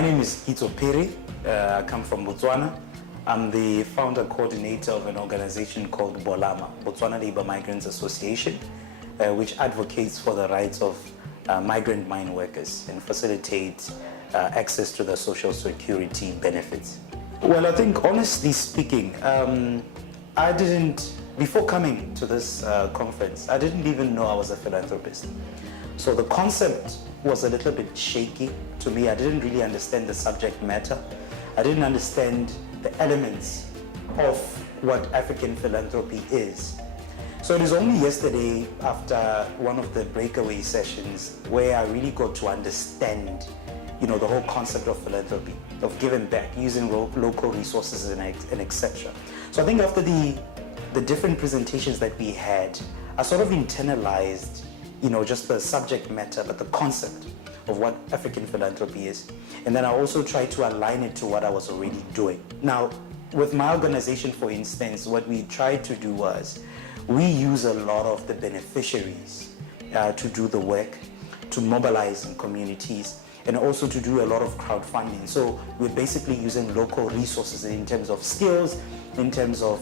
My name is Kitso Phiri. I come from Botswana. I'm the founder coordinator of an organization called Bolama, Botswana Labour Migrants Association, which advocates for the rights of migrant mine workers and facilitates access to the social security benefits. Well, I think honestly speaking, before coming to this conference, I didn't even know I was a philanthropist. So the concept was a little bit shaky to me. I didn't really understand the subject matter. I didn't understand the elements of what African philanthropy is. So it is only yesterday, after one of the breakaway sessions, where I really got to understand, the whole concept of philanthropy, of giving back, using local resources and etc. So I think after the different presentations that we had, I sort of internalized, just the subject matter, but the concept of what African philanthropy is. And then I also tried to align it to what I was already doing. Now, with my organization, for instance, what we tried to do was, we use a lot of the beneficiaries to do the work, to mobilize in communities, and also to do a lot of crowdfunding. So we're basically using local resources in terms of skills, in terms of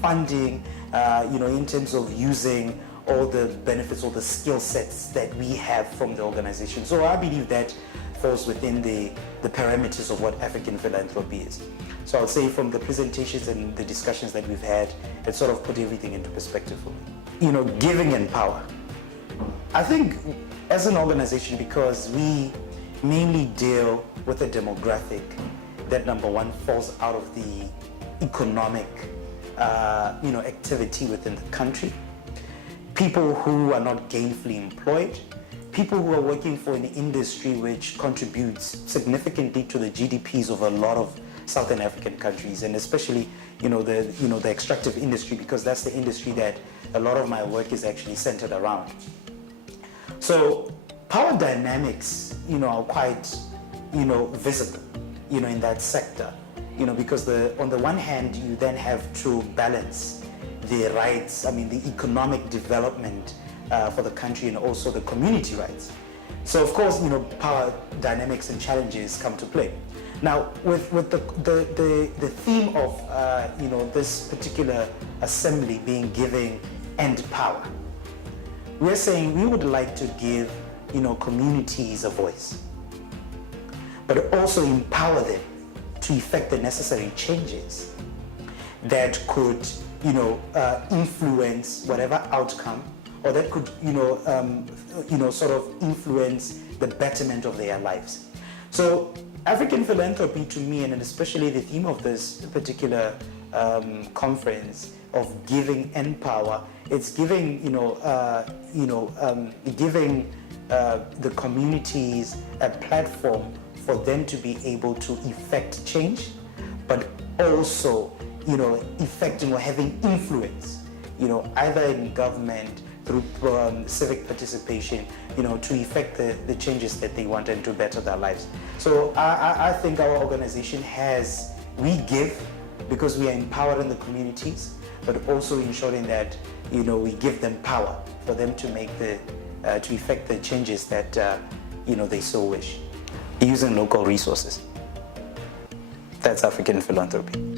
funding, in terms of using all the benefits, all the skill sets that we have from the organization. So I believe that falls within the parameters of what African philanthropy is. So I'll say from the presentations and the discussions that we've had, it sort of put everything into perspective for me. Giving and power. I think as an organization, because we mainly deal with a demographic that, number one, falls out of the economic activity within the country, people who are not gainfully employed, people who are working for an industry which contributes significantly to the GDPs of a lot of Southern African countries, and especially the extractive industry, because that's the industry that a lot of my work is actually centered around. So power dynamics are quite visible in that sector, because on the one hand you then have to balance the rights, the economic development for the country, and also the community rights. So of course, power dynamics and challenges come to play. Now, with the theme of this particular assembly being giving and power, we're saying we would like to give communities a voice, but also empower them to effect the necessary changes that could influence whatever outcome, or that could sort of influence the betterment of their lives. So African philanthropy, to me, and especially the theme of this particular conference of giving and power, it's giving giving the communities a platform for them to be able to effect change, but also effecting or having influence, either in government, through civic participation, to effect the changes that they want and to better their lives. So I think our organization we give because we are empowering the communities, but also ensuring that, we give them power for them to make to effect the changes that, they so wish, using local resources. That's African philanthropy.